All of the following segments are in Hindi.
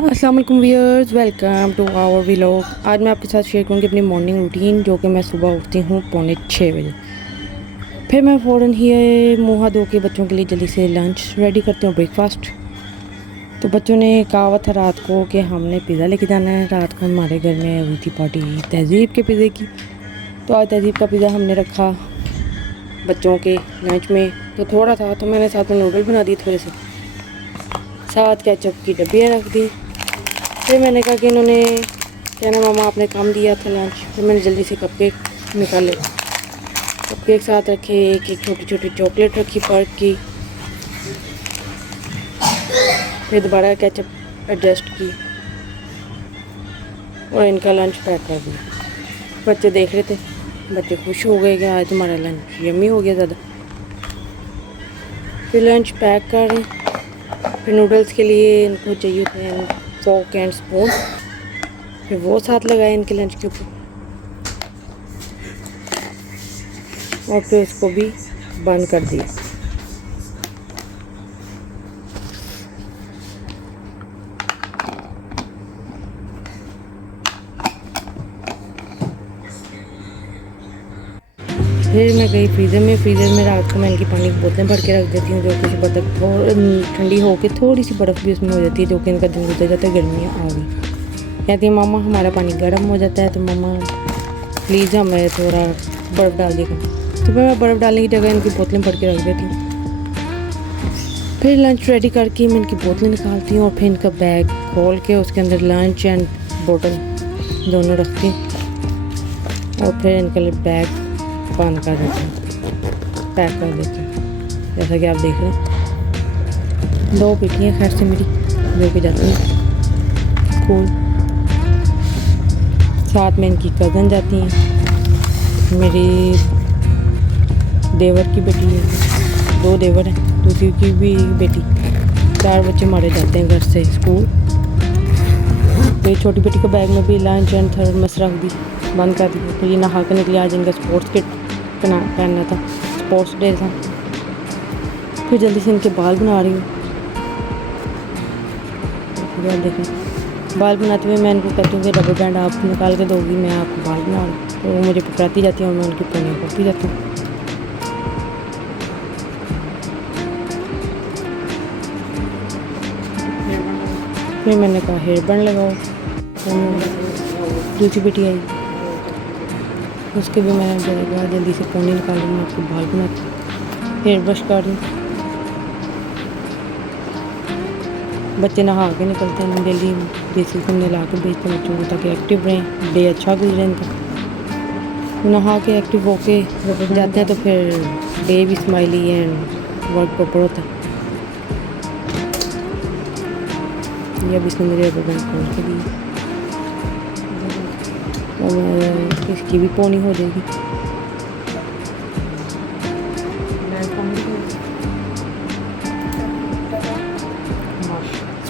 अस्सलाम वालेकुम viewers, welcome to our vlog. आज मैं आपके साथ शेयर करूँगी अपनी मॉर्निंग रूटीन, जो कि मैं सुबह उठती हूँ 5:45 बजे। फिर मैं फ़ौरन ही मुँह हाथ धो के बच्चों के लिए जल्दी से लंच रेडी करती हूँ, ब्रेकफास्ट। तो बच्चों ने कहा हुआ था रात को कि हमने पिज़्ज़ा लेके जाना है। रात को हमारे घर में हुई थी पार्टी तहज़ीब के पिज़्ज़े की, तो आज तहज़ीब का पिज़्ज़ा हमने रखा बच्चों के लंच में। तो थोड़ा था तो मैंने साथ में नूडल बना दिए थोड़े से, साथ केचप की डब्बियाँ रख दी। फिर मैंने कहा कि इन्होंने कहना मामा आपने काम दिया था लंच। फिर मैंने जल्दी से कपकेक निकाले, कपकेक साथ रखे, एक एक छोटी छोटी चॉकलेट रखी पर्क की। फिर दोबारा केचप एडजस्ट की और इनका लंच पैक कर दिया। बच्चे देख रहे थे, बच्चे खुश हो गए कि आज तुम्हारा लंच यम्मी हो गया ज़्यादा। फिर लंच पैक कर, फिर नूडल्स के लिए इनको चाहिए थे फॉर्क एंड स्पून, फिर वो साथ लगाए इनके लंच के ऊपर और फिर उसको भी बंद कर दिया। फिर मैं गई फ्रीज़र में रात को मैं इनकी पानी की बोतलें भर के रख देती हूँ, जो कि सुबह तक ठंडी होकर थोड़ी सी बर्फ़ भी उसमें हो जाती है, जो कि इनका दिन गुजर जाता है। गर्मियाँ आ गई, कहती है मामा हमारा पानी गर्म हो जाता है, तो मामा प्लीज़ हमें थोड़ा बर्फ़ डाल देगा। तो मैं बर्फ़ डालने की जगह इनकी बोतलें भर के रख देती हूँ। फिर लंच रेडी करके मैं इनकी बोतलें निकालती हूँ और फिर इनका बैग खोल के उसके अंदर लंच एंड बोतल दोनों रखती हूँ और फिर इनके लिए बैग बंद कर देती हूँ, पैक कर देती हूँ। जैसा कि आप देख रहे हैं, 2 बेटियाँ खैर से मेरी जो कि जाती हैं स्कूल, साथ में इनकी कज़न जाती हैं। मेरी देवर की बेटी है, 2 देवर हैं, दूसरी की भी बेटी। 4 बच्चे हमारे जाते हैं घर से स्कूल। तो छोटी बेटी के बैग में भी लंच एंड थर्मस रख दी, बंद कर दी। फिर ये नहा के निकली, आज इनका स्पोर्ट्स किट पहनना था, स्पोर्ट्स डे था। फिर जल्दी से इनके बाल बना रही हूँ। देखें, बाल बनाते हुए मैं इनको कहती हूँ कि रबर बैंड आप निकाल के दोगी, मैं आपको बाल बना रही हूँ। तो वो मुझे पकड़ाती जाती है और मैं उनकी पोनियाँ करती जाती हूँ। फिर मैंने कहा हेयर बैंड लगाओ। दूसरी बेटी आई, उसके भी मैंने जगह जल्दी से पोनी निकाल दी, मैं आपको बाल बनाती, हेयर ब्रश कर दूँ। बच्चे नहा के निकलते हैं डेली, बेसिस में नहला के भेजते हैं बच्चों को ताकि एक्टिव रहें, डे अच्छा गुजरे इनका। नहा के एक्टिव होके जाते हैं तो फिर डे भी स्माइली एंड वर्क प्रॉपर होता है। ये अभी इसने मेरे रबर बैंड खोल के दी और इसकी भी पोनी हो जाएगी।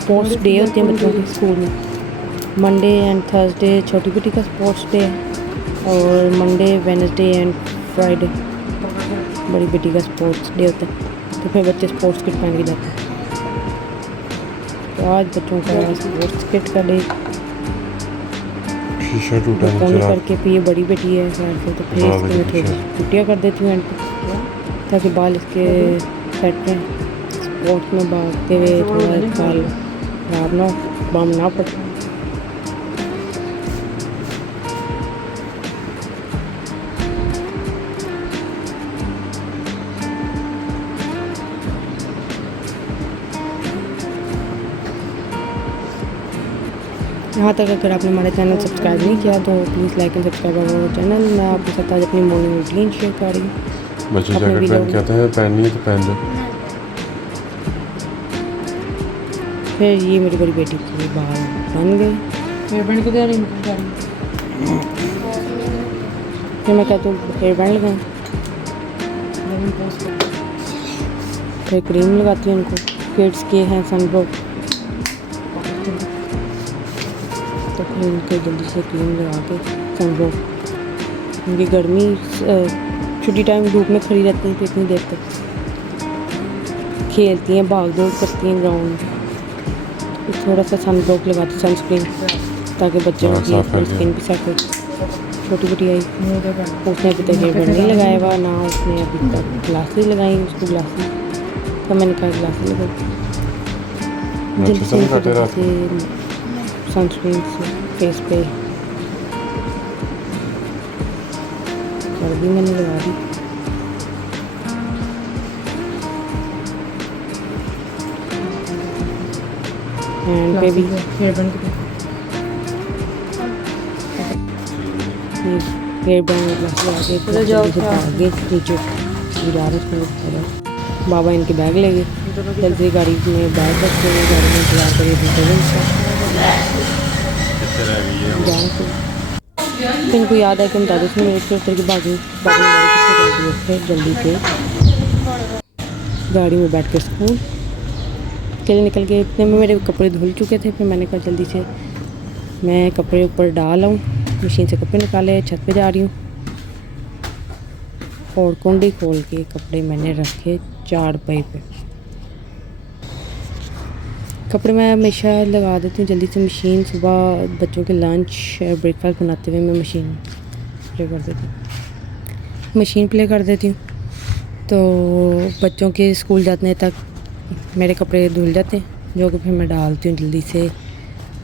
स्पोर्ट्स डे होते हैं बच्चों के स्कूल में। मंडे एंड थर्सडे छोटी बेटी का स्पोर्ट्स डे है और मंडे वेडनेसडे एंड फ्राइडे बड़ी बेटी का स्पोर्ट्स डे होता है। तो फिर बच्चे स्पोर्ट्स किट पहन के जाते हैं। तो आज बच्चों का स्पोर्ट्स किट का डे पोनी करके, फिर ये बड़ी बेटी है खैर से, तो फिर इसके मैं थोड़ी छुट्टियाँ कर देती हूँ एंड ताकि बाल इसके सेट रहें। स्पोर्ट्स में भागते हुए थोड़ा बाल खराब ना हो, बम ना पड़े। यहाँ तक अगर आपने हमारा चैनल सब्सक्राइब नहीं किया तो please like and subscribe our channel. मैं आपके साथ आज अपनी मॉर्निंग रूटीन शेयर कर रही हूँ। बच्चे जैकेट पहन के आते हैं, पहननी है तो पहन दो। फिर ये मेरी बड़ी बेटी के बाल बन गए। फिर मैं कहती हूँ हेयर बैंड लगाएं, फिर क्रीम लगाती हूँ इनको। किड्स के हैं सनब्लॉक, तो फिर इनको जल्दी से क्रीम लगा के सनब्लॉक। इनकी गर्मी छुट्टी टाइम धूप में खड़ी रहती हैं तो इतनी देर तक खेलती हैं, भाग दौड़ करती हैं ग्राउंड में। थोड़ा सा सन ब्लॉक लगाती सनस्क्रीन ताकि बच्चों हाँ, की साफ कर सनस्क्रीन भी साफ हो। छोटी बेटी आई, उसने अभी तक हेयर बैंड नहीं लगाया हुआ, ना उसने अभी तक ग्लासेस लगाई उसको ग्लासेस, तो मैंने कहा ग्लासेस लगा जल्दी से नहीं काटे रात से सनस्क्रीन से फेस पे कर दी मैंने, लगा दी। हैंड पे भी हेयर बैंड लगा के चलो जाओ आगे नीचे जा रहे। बाबा इनके बैग ले गए, जल्दी गाड़ी में बैग रखते हुए गाड़ी में इंतजार करिए। फिर इनको याद है कि हम दादा से मेरे उतर के भागी फिर जल्दी से गाड़ी में बैठ के स्कूल के लिए निकल गए। इतने में मेरे कपड़े धुल चुके थे, फिर मैंने कहा जल्दी से मैं कपड़े ऊपर डाल आऊँ, मशीन से कपड़े निकाले, छत पे जा रही हूँ और कुंडी खोल के कपड़े मैंने रखे चारपाई पे। कपड़े मैं हमेशा लगा देती हूँ जल्दी से मशीन, सुबह बच्चों के लंच ब्रेकफास्ट बनाते हुए मैं मशीन प्ले कर देती हूँ, मशीन प्ले कर देती हूँ। तो बच्चों के स्कूल जाने तक मेरे कपड़े धुल जाते हैं, जो कि फिर मैं डालती हूँ जल्दी से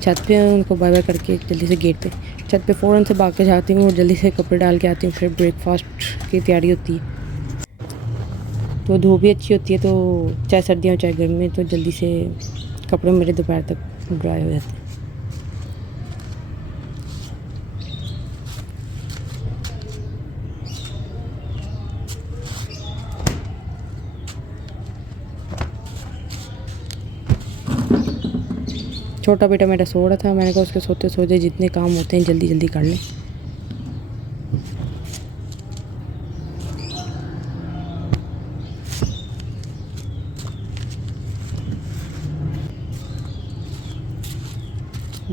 छत पे, उनको बाय बाय करके जल्दी से गेट पे छत पे फ़ौरन से भाग के जाती हूँ और जल्दी से कपड़े डाल के आती हूँ। फिर ब्रेकफास्ट की तैयारी होती है, तो धूप भी अच्छी होती है, तो चाहे सर्दियाँ हो चाहे गर्मी में, तो जल्दी से कपड़े मेरे दोपहर तक ड्राई हो जाते हैं। छोटा बेटा मेरा सो रहा था, मैंने कहा उसके सोते सोते जितने काम होते हैं जल्दी जल्दी कर लें।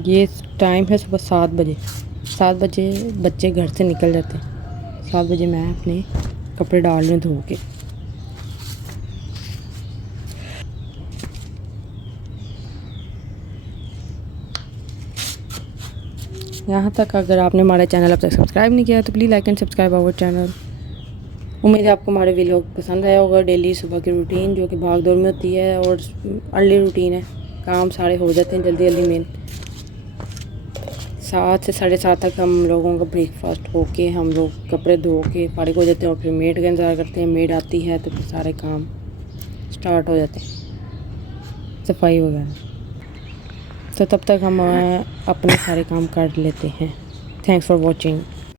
ये टाइम है सुबह 7 बजे। 7 बजे बच्चे घर से निकल जाते हैं, 7 बजे मैं अपने कपड़े डाल रही हूँ धो के। यहाँ तक अगर आपने हमारा चैनल अब तक सब्सक्राइब नहीं किया तो please like and subscribe our channel. उम्मीद है आपको हमारे व्लॉग पसंद आया होगा। डेली सुबह की रूटीन जो कि भाग दौड़ में होती है और अर्ली रूटीन है, काम सारे हो जाते हैं जल्दी जल्दी। मेन 7 से 7:30 तक हम लोगों का ब्रेकफास्ट होके हम लोग कपड़े धो के फारिग हो जाते हैं और फिर मेड का इंतज़ार करते हैं। मेड आती है तो फिर सारे काम स्टार्ट हो जाते हैं, सफाई वगैरह, तो तब तक हम अपने सारे काम कर लेते हैं। Thanks for watching.